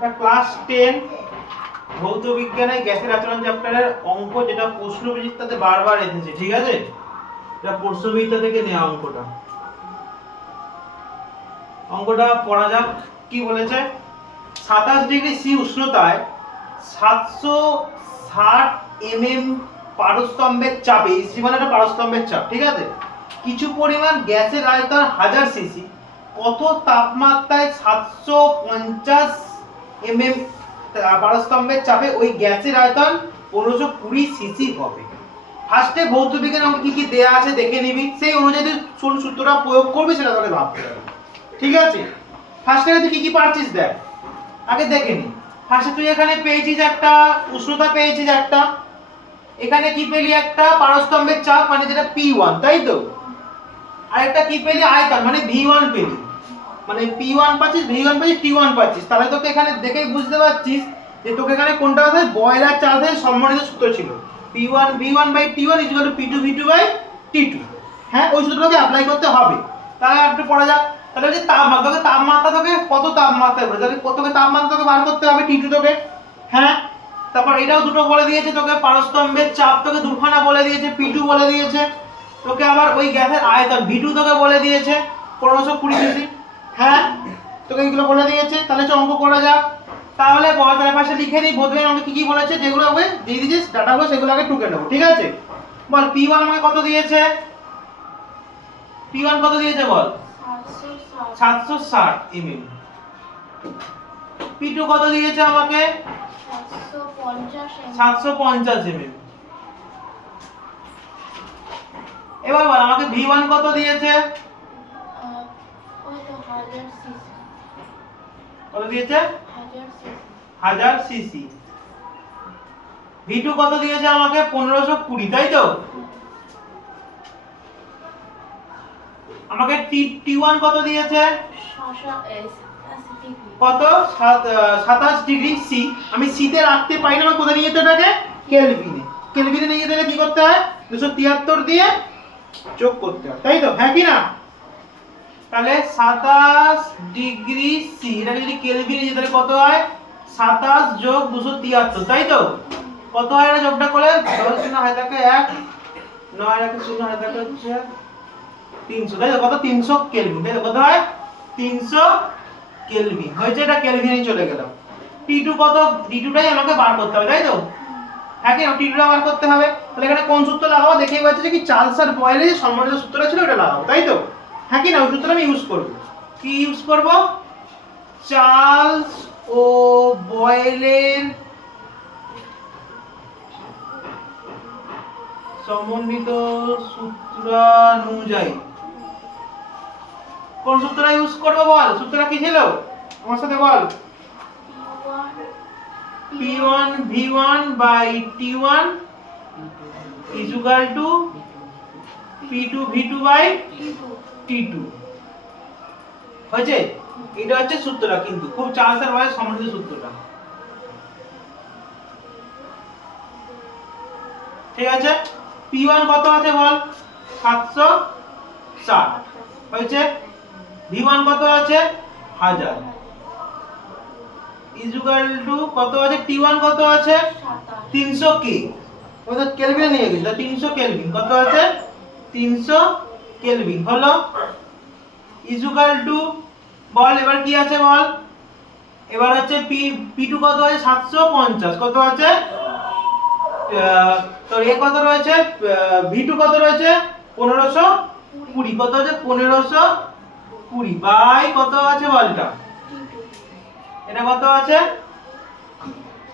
Class 10 ভৌত বিজ্ঞানে গ্যাসের আচরণ চ্যাপ্টারের অঙ্ক, যেটা প্রশ্নবিচিত্রাতে বারবার এসেছে, ঠিক আছে? এটা প্রশ্নবিচিত্রা থেকে নেওয়া অঙ্কটা পড়া যাক। কি বলেছে? 27 ডিগ্রি সি উষ্ণতায় 760 পারস্তম্ভের চাপে, সি মানে একটা পারস্তম্ভের চাপ, ঠিক আছে? কিছু পরিমাণ গ্যাসের আয়তন 1000 সিসি কত তাপমাত্রায় 750 পারস্তম্ভের চাপে ওই গ্যাসের আয়তন 1520 সিসি হবে। ফার্স্টে ভৌত বিজ্ঞান অঙ্কে কি কি দেয়া আছে দেখে নিবি, সেই অনুযায়ী সূত্রটা প্রয়োগ করবি, সেটা তোকে ভাবতে হবে, ঠিক আছে? ফার্স্টে তুই কি কি পারছিস দেখ, আগে দেখে নি। ফার্স্টে তুই এখানে পেয়েছিস একটা উষ্ণতা, পেয়েছিস একটা, এখানে কি পেলি? একটা পারস্তম্ভের চাপ মানে যেটা P1, তাই তো? আর একটা কি পেলি? আয়তন মানে V1 পেলি, মানে P1 পাচ্ছিস, V1 পাচ্ছিস, T1 পাচ্ছিস। তাহলে তোকে এখানে দেখেই বুঝতে পারছিস যে তোকে এখানে কোনটা আছে, বয়লার চার্জের সম্বন্ধিত সূত্র ছিল P1 V1 T1 P2 V2 T2। হ্যাঁ, ওই সূত্রটাকে অ্যাপ্লাই করতে হবে। তাহলে একটু পড়া যাক। তাহলে যে তাপমাত্রা তোকে কত তাপমাত্রায় বলে, তাহলে তোকে তাপমাত্রা তোকে বার করতে হবে T2 তোকে। হ্যাঁ, তারপর এটাও দুটো বলে দিয়েছে তোকে, পারস্তম্ভের চাপ তোকে দুখানা বলে দিয়েছে, P2 বলে দিয়েছে তোকে, আবার ওই গ্যাসের আয়তন V2 তোকে বলে দিয়েছে 1520 সিসি। হ্যাঁ, তোকে এগুলো বলে দিয়েছে। তাহলে অঙ্ক করা যাক। তাহলে তার পাশে লিখে নিই ভৌত বিজ্ঞান অঙ্কে কি কি বলেছে, যেগুলো হবে দিয়ে দিয়েছিস ডাটাগুলো, সেগুলো আগে টুকে নেবো, ঠিক আছে? বল P1 আমাকে কত দিয়েছে? P1 কত দিয়েছে বল? 760 mm। P2 কত দিয়েছে আমাকে? 750 mm। এবার বল আমাকে V1 কত দিয়েছে? কত দিয়েছে? 1000 সিসি। V2 কত দিয়েছে আমাকে? 1520, তাই তো? আমাকে T1 কত দিয়েছে? কত? 27 ডিগ্রি সি। আমি সি তে রাখতে পারি না, আমি কোথায় নিয়ে যেতে হবে? কেলভিনে। কেলভিনে নিয়ে যেতে কি করতে হয়? 273 দিয়ে যোগ করতে হয়, তাই তো? হ্যাঁ কি না? তাহলে 27 ডিগ্রি সি, এটা যদি কেলভিনে যেতে তাহলে কত হয়? 27 যোগ 273, তাই তো? কত হয় এটা যোগটা করলে? 10 শূন্য হয় থাকে 1, 9 রাখে 0 হয় থাকে হচ্ছে 300, তাই তো? কত? 300 কেলভিন, তাই তো? কত হয়? 300 কেলভিন হয়েছে, এটা কেলভিনে চলে গেল। T2 কত? T2টাই আমাকে বার করতে হবে, তাই তো? হ্যাঁ কি না? T2টা বার করতে হবে। তাহলে এখানে কোন সূত্র লাগাবো? দেখেই পাচ্ছি যে কি চার্লস আর বয়েলের যে সম্বন্ধিত সূত্রটা ছিল ওটা লাগাবো, তাই তো? হ্যাঁ কি না? ওই সূত্রটা আমি ইউজ করব। কি ইউজ করব? চার্লস ও বয়েলের সমন্বিত সূত্রানুযায়ী কোন সূত্রটা ইউজ করব বল? সূত্রটা কি ছিল আমার সাথে বল? P1 V1 T1 is equal to P2 V2 T2 হয়েছে। এটা হচ্ছে সূত্রটা, কিন্তু খুব চার্লস আর বয়েলের সম্বন্ধিত সূত্রটা, ঠিক আছে? P1 কত আছে বল? 760 হয়েছে। V1 কত আছে? 1000 is equal to কত আছে? T1 কত আছে? 300 K। ওই তো কেলভিনে নিয়ে গেছি, 300 কেলভিন কত আছে? 300 কেলভিন হলো is equal to বল এবার কি আছে বল? এবার হচ্ছে P2 কত আছে? 750 কত আছে? তোর এ কত রয়েছে? V2 কত রয়েছে? 1520 কত আছে? 1520 বাই কত আছে বলটা? এটা কত আছে?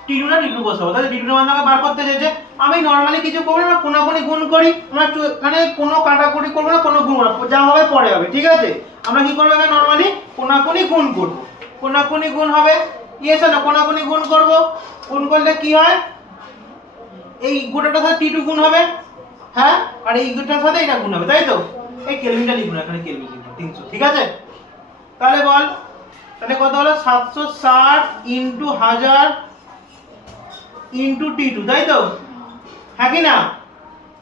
T2 না T2 বসাবো, তাহলে T2 এর মান আমাকে বার করতে চাইছে। আমি নরমালি কিছু করব না, কোনাকুনি গুণ করি। আমরা এখানে কোনো কাটাকুটি করব না, কোনো গুণ না, যা হবে পরে হবে, ঠিক আছে? আমরা কি করব? এখানে নরমালি কোনাকুনি গুণ করব। কোনাকুনি গুণ হবে, ইয়েস না? কোনাকুনি গুণ করব। গুণ করলে কি হয়? এই গোটাটার সাথে T2 গুণ হবে, হ্যাঁ, আর এই গোটার সাথে এটা গুণ হবে, তাই তো? এই কেলভিনটা লিখুন, এখানে কেলভিন লিখুন 300, ঠিক আছে? তাহলে বল, তাহলে কত হলো? 760 ইনটু 1000 ইনটু T2, তাই তো? হ্যাঁ কি না?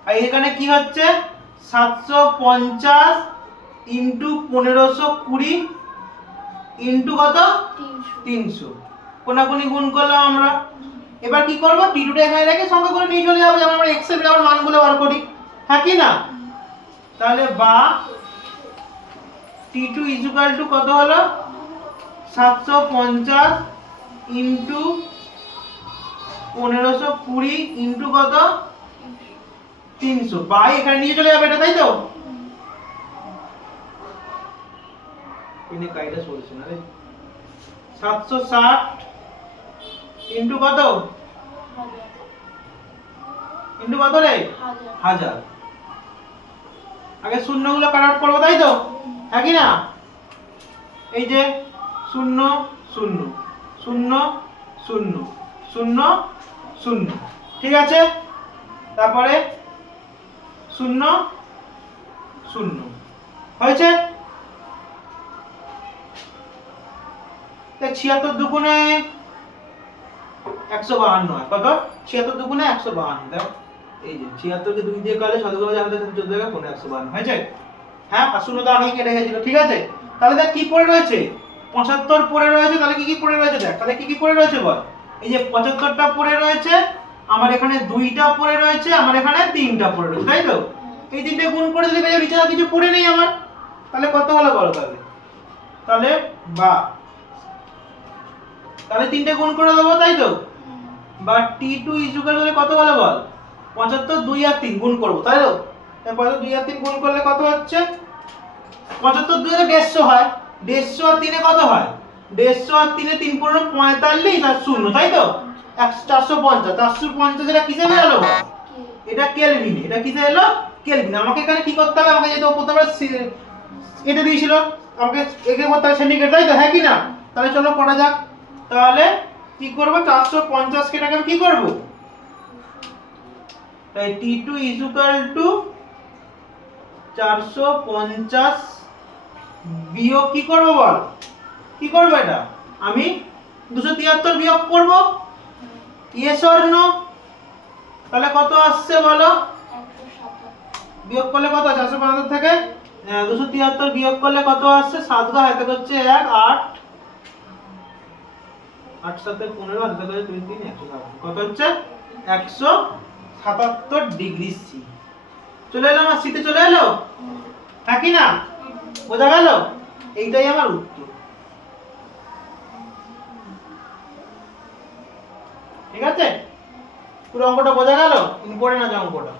আর এখানে কি হচ্ছে? 750 ইনটু 1520 ইনটু কত? 300। কোনাকুনি গুণ করলাম আমরা। এবার কি করব, t2 টা এখানে রেখে সংখ্যাগুলো নিয়ে চলে যাবো, যেমন আমরা x এর যেমন মানগুলো বার করি, হ্যাঁ কি না? তাহলে বা t2 কত হলো 750 ইনটু 1520 ইনটু কত 300 বাই এখানে নিয়ে চলে যাবে, এটা তাই তো? ইনি কাইটা সরছে না রে। 760 ইনটু কত রে 1000। আগে শূন্যগুলো কাট আউট করব, তাই তো? হ্যাঁ কি না? এই যে 0 0 0 0 0 0, ঠিক আছে? তারপরে 0 0 হয়েছে। 76 দুগুণে 152 হয় কত? 76 দুগুণে 152, দেখো এই যে 76 কে 2 দিয়ে করলে 7 গুণ 14 থেকে 152 হয়েছে। হ্যাঁ, আর 0 তো আগেই কেটে গেছিল, ঠিক আছে? তাহলে দেখ কি পড়ে রয়েছে, 75 পড়ে রয়েছে। তাহলে কি কি পড়ে রয়েছে দেখ, তাহলে কি কি পড়ে রয়েছে বল। এই যে 75টা পড়ে রয়েছে, আমার এখানে 2টা পড়ে রয়েছে, আমার এখানে 3টা পড়ে রয়েছে, তাই তো? এই তিনটে গুণ করে দিলে বেরিয়ে নিচে আর কিছু পড়ে নেই আমার। তাহলে কত হলো বলো তাহলে? তাহলে বা তাহলে তিনটে গুণ করে দেবো, তাই তো? বা t2 হলে কত হলো বল? 75 2 আর 3 গুণ করব, তাই তো? তারপরে 2 আর 3 গুণ করলে কত হচ্ছে? 75 2 এ 150 হয়, 150 আর 3 এ কত হয়? 150 আর 3 এ 3 15 45 আর 0, তাই তো? 450 450 এটা কিসে বেরোলো? এটা কেলভিনে। এটা কিসে এলো? কেলভিন। আমাকে এখানে কি করতে হবে, আমাকে যেহেতু প্রথমে এটা দিয়েছিল, আমাকে একে করতে হবে সেন্টিগ্রেড, তাই তো? হ্যাঁ কি না? তাহলে চলো করা যাক। তাহলে কি করব, 450 কে টাকে আমি কি করব, তাই t2 450 বিয়োগ কি করব বল, কি করব এটা আমি 273 বিয়োগ করব, ইয়েস অর নো? তাহলে কত আসছে বলো, বিয়োগ করলে কত? 475 থেকে 273 বিয়োগ করলে কত আসছে? 7 গা হাতে হচ্ছে 1 8 8 7 15 হাতে করে 2 3 107, কত হচ্ছে 177 ডিগ্রি সি। চলে এলো আমার সিতে, চলে এলো, হ্যাঁ কি না? বোঝা গেল? এইটাই আমার উত্তর, ঠিক আছে? পুরো অঙ্কটা বোঝা গেল? তুমি পড়ে না যে অঙ্কটা